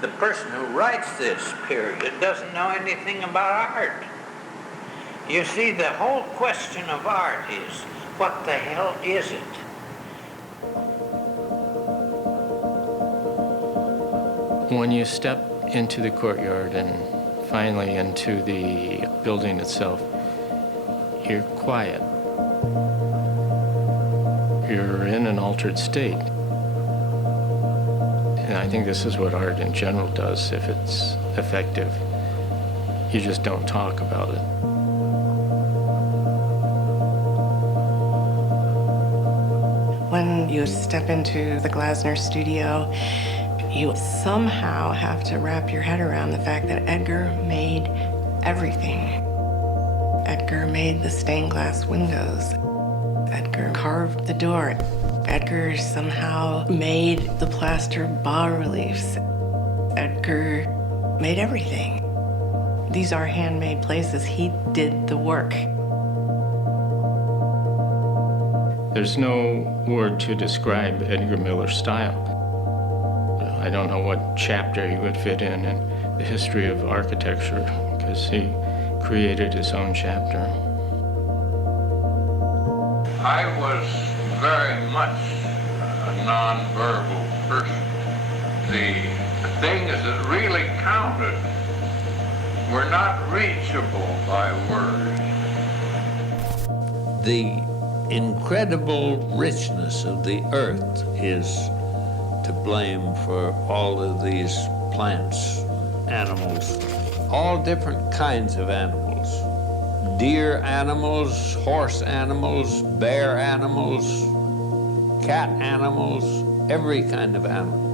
The person who writes this period doesn't know anything about art. You see, the whole question of art is, what the hell is it? When you step into the courtyard and finally into the building itself, you're quiet. You're in an altered state. And I think this is what art in general does if it's effective. You just don't talk about it. When you step into the Glasner studio, you somehow have to wrap your head around the fact that Edgar made everything. Edgar made the stained glass windows. Edgar carved the door. Edgar somehow made the plaster bas-reliefs. Edgar made everything. These are handmade places. He did the work. There's no word to describe Edgar Miller's style. I don't know what chapter he would fit in the history of architecture, because he created his own chapter. I was very much a nonverbal person. The things that really counted were not reachable by words. The incredible richness of the earth is to blame for all of these plants, animals, all different kinds of animals. Deer animals, horse animals, bear animals, cat animals, every kind of animal.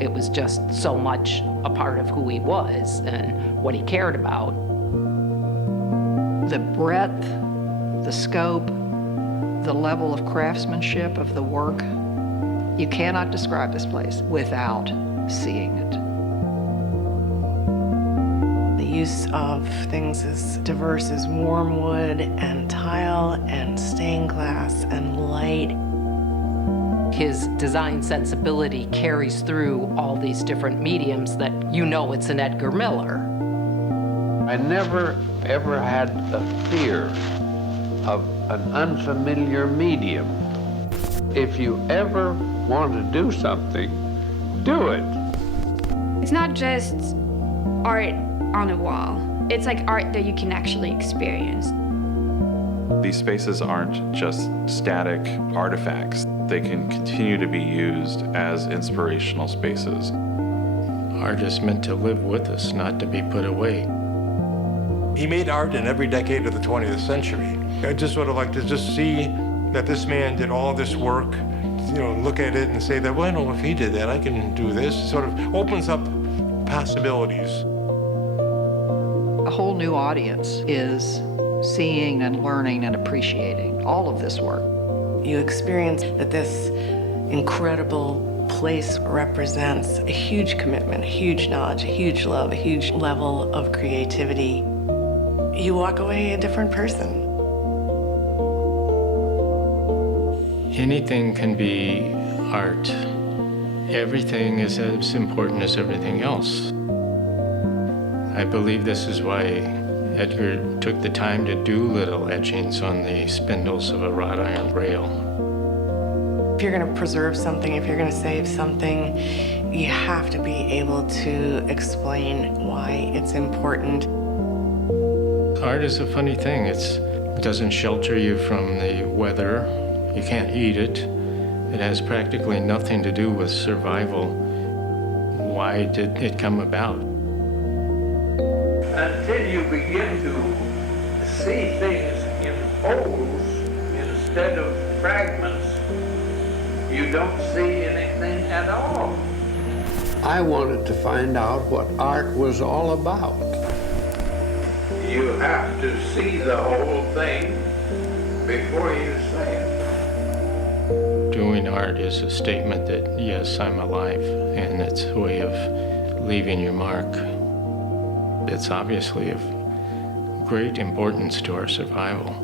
It was just so much a part of who he was and what he cared about. The breadth, the scope, the level of craftsmanship of the work, you cannot describe this place without seeing it. The use of things as diverse as warm wood and tile and stained glass and light. His design sensibility carries through all these different mediums that you know it's an Edgar Miller. I never, ever had a fear of an unfamiliar medium. If you ever want to do something, do it. It's not just art on a wall. It's like art that you can actually experience. These spaces aren't just static artifacts. They can continue to be used as inspirational spaces. Art is meant to live with us, not to be put away. He made art in every decade of the 20th century. I just sort of like to just see that this man did all this work, look at it and say that, well, if he did that, I can do this. Sort of opens up possibilities. A whole new audience is seeing and learning and appreciating all of this work. You experience that this incredible place represents a huge commitment, a huge knowledge, a huge love, a huge level of creativity. You walk away a different person. Anything can be art. Everything is as important as everything else. I believe this is why Edgar took the time to do little etchings on the spindles of a wrought iron rail. If you're going to preserve something, if you're going to save something, you have to be able to explain why it's important. Art is a funny thing. It doesn't shelter you from the weather. You can't eat it. It has practically nothing to do with survival. Why did it come about? Until you begin to see things in wholes instead of fragments, you don't see anything at all. I wanted to find out what art was all about. You have to see the whole thing before you say it. Doing art is a statement that, yes, I'm alive, and it's a way of leaving your mark. It's obviously of great importance to our survival.